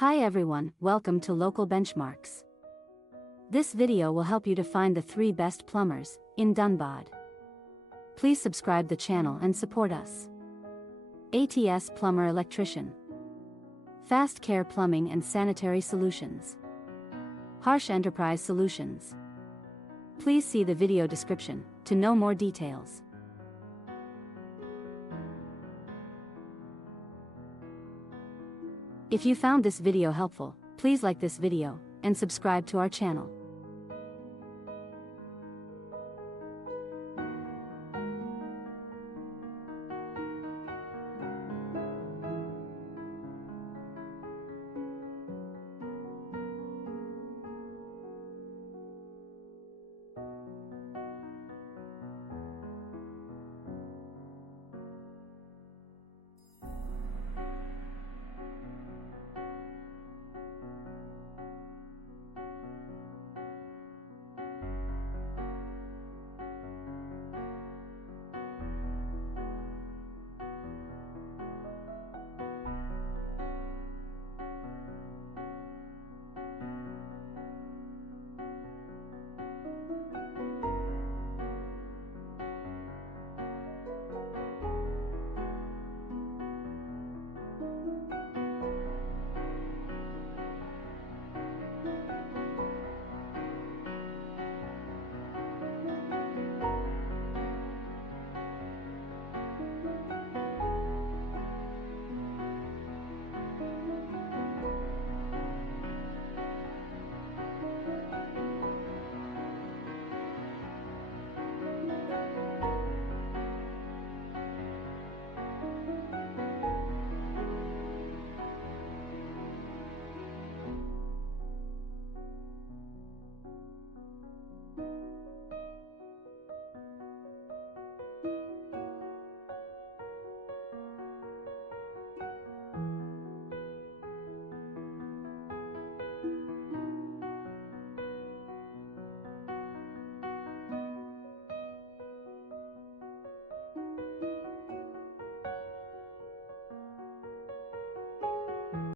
Hi everyone, welcome to Local Benchmarks. This video will help you to find the 3 best plumbers in Dhanbad. Please subscribe the channel and support us. ATS Plumber Electrician. Fast Care Plumbing and Sanitary Solutions. Harsh Enterprise Solutions. Please see the video description to know more details. If you found this video helpful, please like this video and subscribe to our channel.